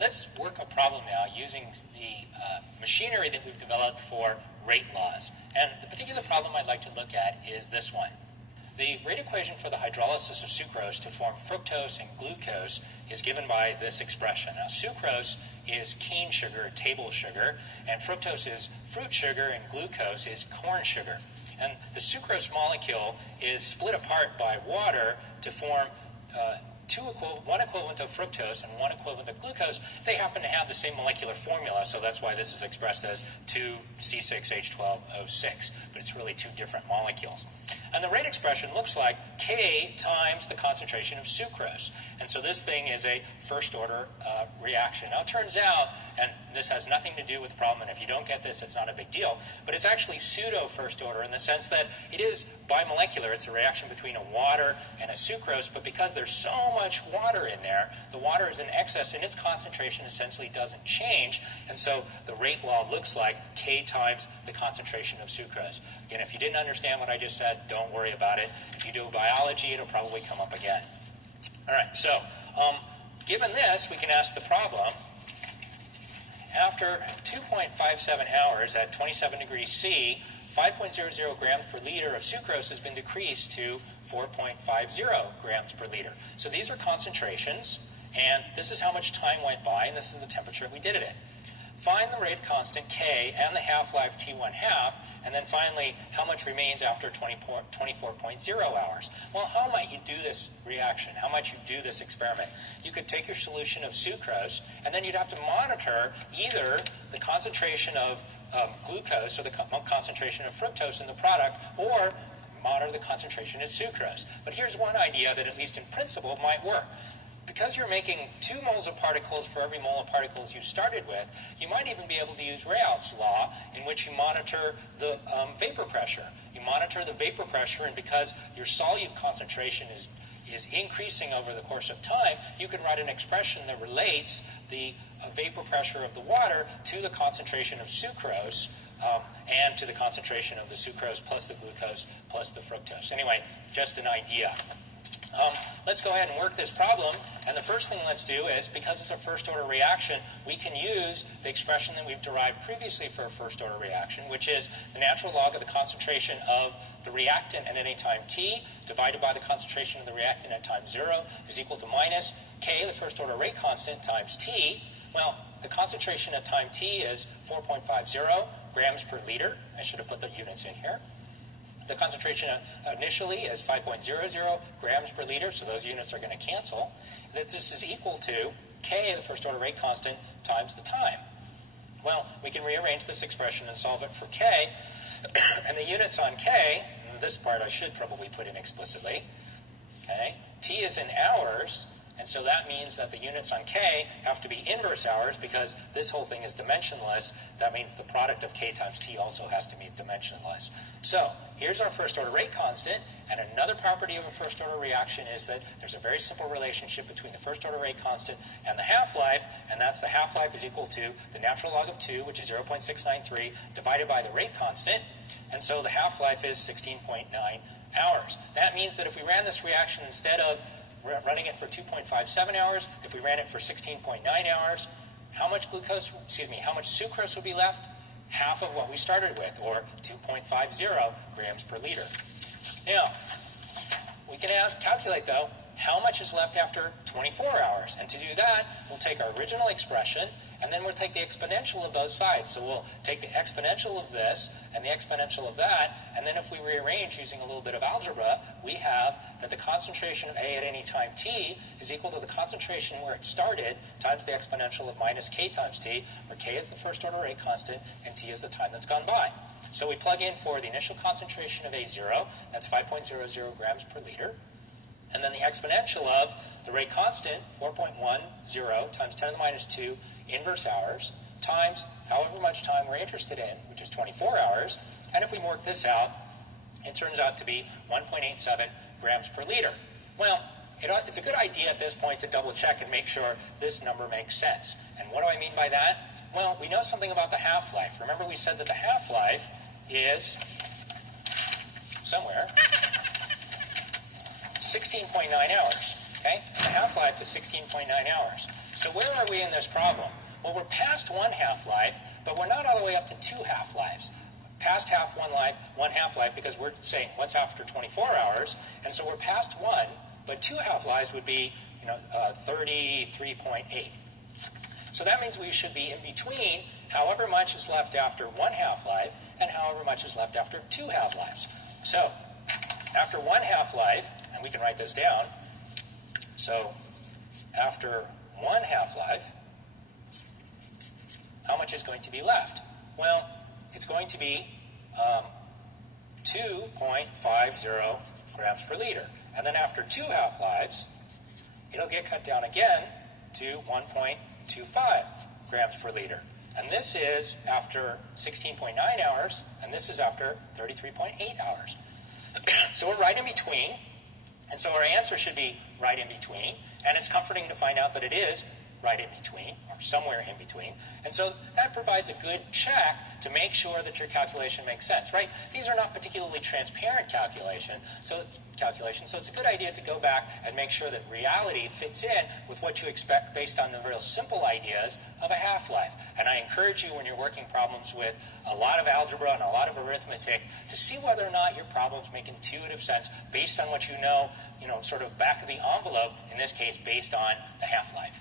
let's work a problem now using the machinery that we've developed for rate laws. And the particular problem I'd like to look at is this one. The rate equation for the hydrolysis of sucrose to form fructose and glucose is given by this expression. Now, sucrose is cane sugar, table sugar, and fructose is fruit sugar, and glucose is corn sugar. And the sucrose molecule is split apart by water to form one equivalent of fructose and one equivalent of glucose. They happen to have the same molecular formula, so that's why this is expressed as 2C6H12O6, but it's really two different molecules. And the rate expression looks like K times the concentration of sucrose. And so this thing is a first-order reaction. Now, it turns out, and this has nothing to do with the problem, and if you don't get this, it's not a big deal, but it's actually pseudo-first-order in the sense that it is bimolecular. It's a reaction between a water and a sucrose, but because there's so much water in there, the water is in excess, and its concentration essentially doesn't change, and so the rate law looks like K times the concentration of sucrose. Again, if you didn't understand what I just said, don't worry about it. If you do biology, it'll probably come up again. All right, so given this, we can ask the problem. After 2.57 hours at 27 degrees C, 5.00 grams per liter of sucrose has been decreased to 4.50 grams per liter. So these are concentrations, and this is how much time went by, and this is the temperature we did it at. Find the rate constant K and the half-life T1 half, and then finally, how much remains after 24.0 hours. Well, how might you do this reaction? How might you do this experiment? You could take your solution of sucrose, and then you'd have to monitor either the concentration of glucose or the concentration of fructose in the product, or monitor the concentration of sucrose. But here's one idea that, at least in principle, might work. Because you're making 2 moles of particles for every mole of particles you started with, you might even be able to use Raoult's law, in which you monitor the vapor pressure. You monitor the vapor pressure, and because your solute concentration is increasing over the course of time, you can write an expression that relates the vapor pressure of the water to the concentration of sucrose, and to the concentration of the sucrose plus the glucose plus the fructose. Anyway, just an idea. Let's go ahead and work this problem, and the first thing let's do is, because it's a first-order reaction, we can use the expression that we've derived previously for a first-order reaction, which is the natural log of the concentration of the reactant at any time t divided by the concentration of the reactant at time 0 is equal to minus K, the first-order rate constant, times t. Well, the concentration at time t is 4.50 grams per liter. I should have put the units in here. The concentration initially is 5.00 grams per liter, so those units are going to cancel. This is equal to K, the first order rate constant, times the time. Well, we can rearrange this expression and solve it for K, and the units on K, and this part I should probably put in explicitly, okay? T is in hours, and so that means that the units on K have to be inverse hours, because this whole thing is dimensionless. That means the product of K times T also has to be dimensionless. So here's our first order rate constant, and another property of a first order reaction is that there's a very simple relationship between the first order rate constant and the half-life, and that's the half-life is equal to the natural log of 2, which is 0.693, divided by the rate constant, and so the half-life is 16.9 hours. That means that if we ran this reaction instead of running it for 2.57 hours, if we ran it for 16.9 hours, how much sucrose would be left? Half of what we started with, or 2.50 grams per liter. Now, we can calculate, though, how much is left after 24 hours. And to do that, we'll take our original expression, and then we'll take the exponential of both sides. So we'll take the exponential of this and the exponential of that, and then if we rearrange using a little bit of algebra, we have that the concentration of A at any time t is equal to the concentration where it started times the exponential of minus K times t, where K is the first order rate constant and t is the time that's gone by. So we plug in for the initial concentration of A0, that's 5.00 grams per liter, and then the exponential of the rate constant, 4.10 times 10 to the minus 2 inverse hours, times however much time we're interested in, which is 24 hours. And if we work this out, it turns out to be 1.87 grams per liter. Well, it's a good idea at this point to double check and make sure this number makes sense. And what do I mean by that? Well, we know something about the half-life. Remember, we said that the half-life is somewhere 16.9 hours. Okay? And the half-life is 16.9 hours. So where are we in this problem? Well, we're past one half-life, but we're not all the way up to two half-lives. Past one half-life, because we're saying what's after 24 hours, and so we're past one, but two half-lives would be 33.8. So that means we should be in between however much is left after one half-life and however much is left after two half-lives. So after one half-life, and we can write this down, so after one half-life, how much is going to be left? Well, it's going to be 2.50 grams per liter. And then after two half-lives, it'll get cut down again to 1.25 grams per liter. And this is after 16.9 hours, and this is after 33.8 hours. So we're right in between, and so our answer should be right in between, and it's comforting to find out that it is right in between, or somewhere in between. And so that provides a good check to make sure that your calculation makes sense, right? These are not particularly transparent calculations, so it's a good idea to go back and make sure that reality fits in with what you expect based on the real simple ideas of a half-life. And I encourage you, when you're working problems with a lot of algebra and a lot of arithmetic, to see whether or not your problems make intuitive sense based on what you know, sort of back of the envelope, in this case, based on the half-life.